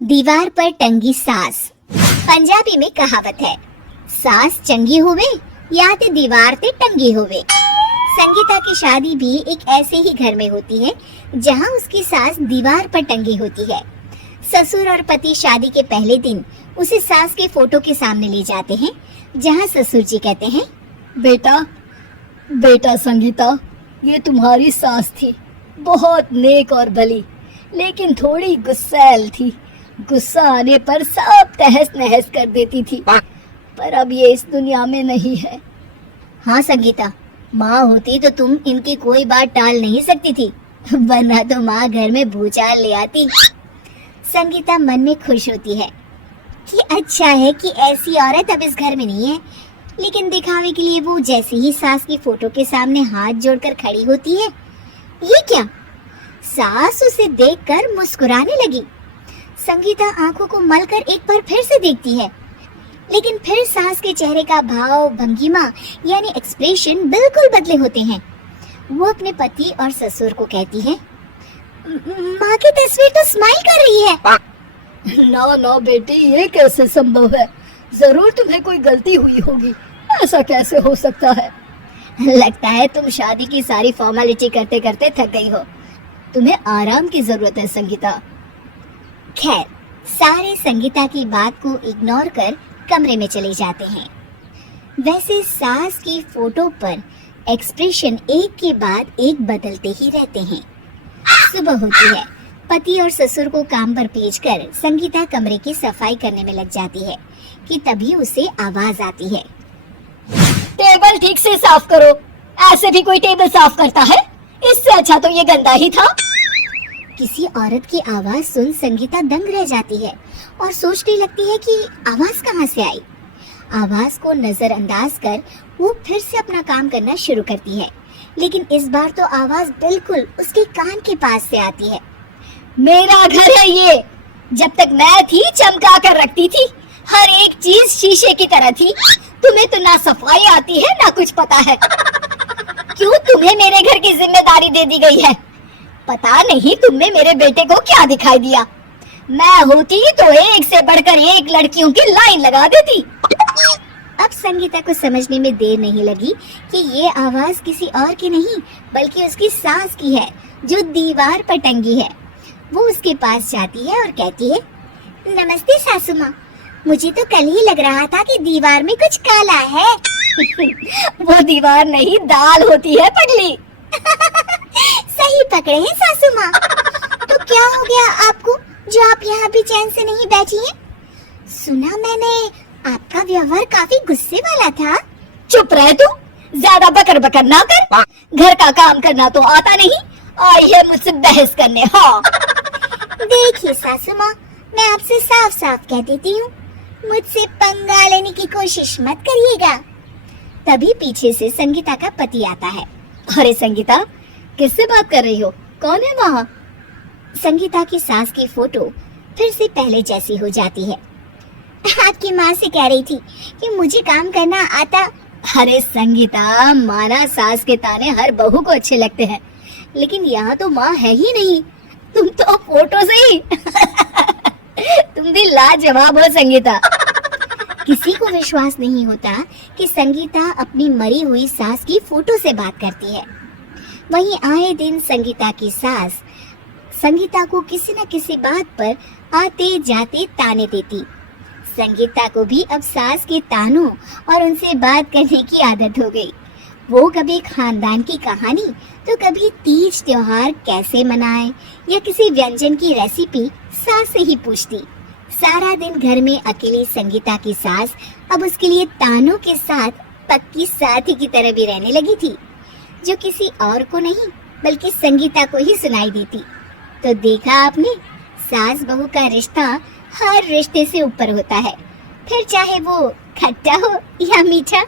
दीवार पर टंगी सास। पंजाबी में कहावत है, सास चंगी होवे या ते दीवार ते टंगी होवे। संगीता की शादी भी एक ऐसे ही घर में होती है जहां उसकी सास दीवार पर टंगी होती है। ससुर और पति शादी के पहले दिन उसे सास के फोटो के सामने ले जाते हैं, जहां ससुर जी कहते हैं, बेटा संगीता, ये तुम्हारी सास थी, बहुत नेक और भली, लेकिन थोड़ी गुस्सैल थी। गुस्सा आने पर सब तहस नहस कर देती थी, पर अब ये इस दुनिया में नहीं है। हाँ संगीता, माँ होती तो तुम इनकी कोई बात टाल नहीं सकती थी, वरना तो माँ घर में भूचाल ले आती। संगीता मन में खुश होती है कि अच्छा है कि ऐसी औरत अब इस घर में नहीं है, लेकिन दिखावे के लिए वो जैसे ही सास की फोटो के सामने हाथ जोड़कर खड़ी होती है, ये क्या? सास उसे देखकर मुस्कुराने लगी। संगीता आंखों को मलकर एक बार फिर से देखती है, लेकिन फिर सास के चेहरे का भाव, भंगिमा यानी एक्सप्रेशन बिल्कुल बदले होते हैं। वो अपने पति और ससुर को कहती है, माँ की तस्वीर तो स्माइल कर रही है। ना बेटी, ये कैसे संभव है? जरूर तुम्हें कोई गलती हुई होगी, ऐसा कैसे हो सकता है? लगता है तुम शादी की सारी फॉर्मेलिटी करते करते थक गई हो, तुम्हें आराम की जरूरत है संगीता। खैर, सारे संगीता की बात को इग्नोर कर कमरे में चले जाते हैं। वैसे सास की फोटो पर एक्सप्रेशन एक के बाद एक बदलते ही रहते हैं। सुबह होती है, पति और ससुर को काम पर भेजकर संगीता कमरे की सफाई करने में लग जाती है कि तभी उसे आवाज आती है, टेबल ठीक से साफ करो। ऐसे भी कोई टेबल साफ करता है? इससे अच्छा तो ये गंदा ही था। किसी औरत की आवाज सुन संगीता दंग रह जाती है और सोचने लगती है कि आवाज कहाँ से आई। आवाज को नजरअंदाज कर वो फिर से अपना काम करना शुरू करती है, लेकिन इस बार तो आवाज बिल्कुल उसके कान के पास से आती है। मेरा घर है ये, जब तक मैं थी चमका कर रखती थी, हर एक चीज शीशे की तरह थी। तुम्हें तो ना सफाई आती है ना कुछ पता है। क्यों तुम्हें मेरे घर की जिम्मेदारी दे दी गई है? पता नहीं तुमने मेरे बेटे को क्या दिखाई दिया। मैं होती तो एक से बढ़कर एक लड़कियों की लाइन लगा देती। अब संगीता को समझने में देर नहीं लगी कि ये आवाज किसी और की नहीं बल्कि उसकी सास की है, जो दीवार पर टंगी है। वो उसके पास जाती है और कहती है, नमस्ते सासू माँ, मुझे तो कल ही लग रहा था कि दीवार में कुछ काला है। वो दीवार नहीं, दाल होती है पगली। सही पकड़े हैं सासू माँ। तो क्या हो गया आपको जो आप यहाँ भी चैन से नहीं बैठी हैं? सुना मैंने आपका व्यवहार काफी गुस्से वाला था। चुप रह तू, ज्यादा बकर बकर ना कर। घर का काम करना तो आता नहीं, आई है मुझसे बहस करने। हाँ देखिए सासू माँ, मैं आपसे साफ साफ कह देती हूँ, मुझसे पंगा लेने की कोशिश मत करिएगा। तभी पीछे से संगीता का पति आता है। अरे संगीता, किससे बात कर रही हो? कौन है वहाँ? संगीता की सास की फोटो फिर से पहले जैसी हो जाती है। आपकी माँ से कह रही थी कि मुझे काम करना आता। अरे संगीता, माना सास के ताने हर बहू को अच्छे लगते हैं, लेकिन यहाँ तो माँ है ही नहीं, तुम तो फोटो से ही। तुम भी लाजवाब हो संगीता। किसी को विश्वास नहीं होता कि संगीता अपनी मरी हुई सास की फोटो से बात करती है। वहीं आए दिन संगीता की सास संगीता को किसी न किसी बात पर आते जाते ताने देती। संगीता को भी अब सास के तानों और उनसे बात करने की आदत हो गई। वो कभी खानदान की कहानी तो कभी तीज त्योहार कैसे मनाए या किसी व्यंजन की रेसिपी सास से ही पूछती। सारा दिन घर में अकेली संगीता की सास अब उसके लिए तानों के साथ पक्की साथी की तरह भी रहने लगी थी, जो किसी और को नहीं बल्कि संगीता को ही सुनाई देती। तो देखा आपने, सास बहू का रिश्ता हर रिश्ते से ऊपर होता है, फिर चाहे वो खट्टा हो या मीठा।